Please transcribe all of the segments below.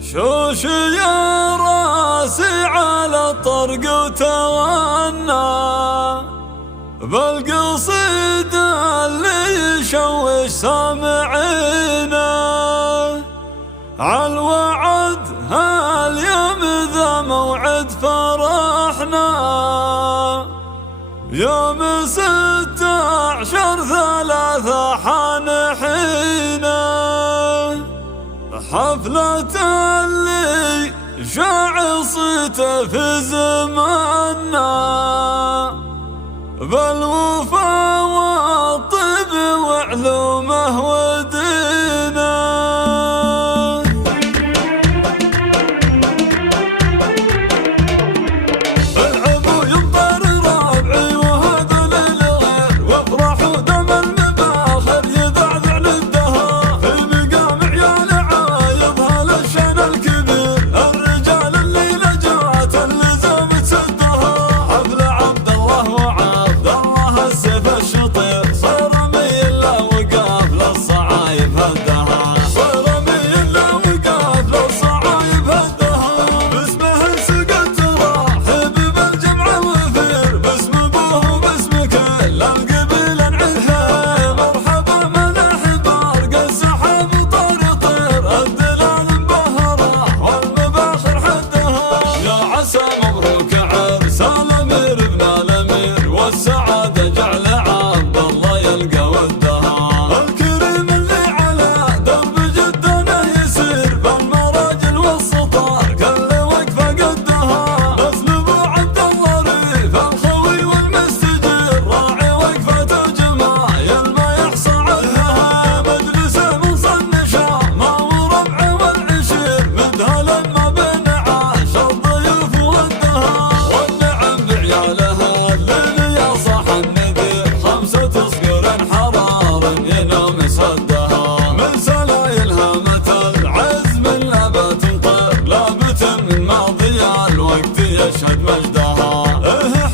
شوش يا راسي على الطرق وتوانى بالقصيد اللي يشوش سامعينا عالوعد هاليوم ذا موعد فرحنا يوم 16/3 حانحينا حفلة اللي شاع صيته في زماننا بالوفا والطب وعلومه ودينا العبوا يمطر ربعي وهذا للغير وافرحوا دم المباخر يذعذع للدهر في مقام عيال عايض هالشان الكبير الرجال الليلة جات اللزام تسدها حفلة عبد الله وعبد الله السيف الشطير صار ميل له وقاف للصعايب هدها صار ميل له وقاف للصعايب هدها باسمه انسقت راحب بالجمع وفير باسم ابوه وباسم كل القبيل نعيها مرحبا من احبار قد سحب طار طير الدلال مبهره والمباخر حدها يا عسى مبروك عرس الامير ابن الامير والسعاده جعل عبد الله يلقى ودها الكريم اللي على درب جدنا يسير بالمراجل والسطار كل وقفه قدها نسل ابو عبد الله ريف الخوي والمستجير راعي وقفه جمايل ما يحصى عنها مجلسه من صن شام وربعه والعشير مدهلا ما بين عاش الضيوف ودها والنعم بعيالها الليل يا صاح النذير 5 صقور حرار ينام سدها من سلايلها مثل عزم لابت طير لابت من ماضي الوقت يشهد مجدها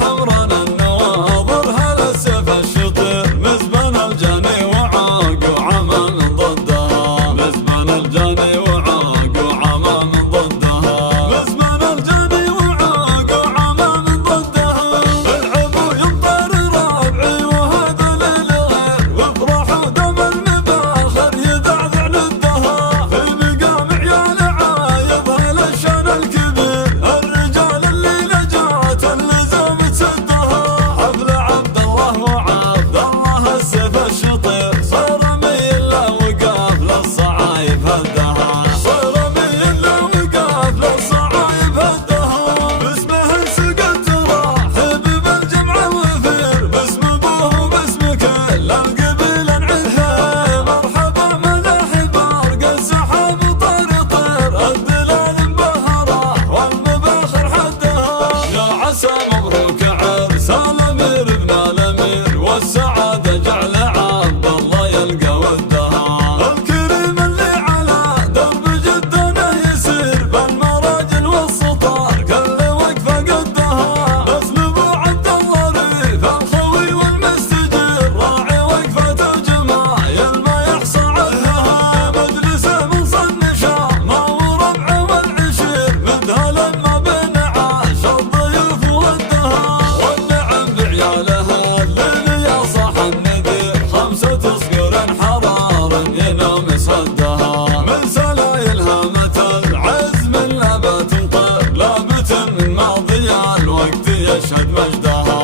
حمران النواظر هل السيف الشطير مزبن الجاني وعاق وعمى من ضدها مزبن الجاني وعاق وعمى من ضدها مزبن الجاني وعاق وعمى من ضدها العبوا يمطر ربعي وهذا للغير وافرحوا دم المباخر يذعذع للدهر في مقام عيال عايض هالشان الكبير الرجال الليلة جات اللزام تسدها حفلة عبد الله وعبد الله السيف الشطير صار ميل له وقاف للصعايب هدها صار ميل له وقاف للصعايب هدها باسمه انسقت راحب بالجمع وفير باسم ابوه وباسم كل القبيل نعيها مرحبا من احبار قد سحب طار طير الدلال مبهره والمباخر حدها يا عسى مبروك عرس الامير ابن الامير والسعاده جعل عبد الله يلقى ودها الكريم اللي على درب جدنا يسير بالمراجل والسطار كل وقفه قدها نسل ابو عبد الله ريف الخوي والمستجير راعي وقفه جمايل ما يحصى عنها مجلسه من صن شام وربعه والعشير مدهلا ما بين عاش الضيوف ودها والنعم بعيالها الليل يا صاح النذير 5 صقور حرار ينام سدها من سلايلها مثل عزم لابت طير لابت من ماضي الوقت يشهد مجدها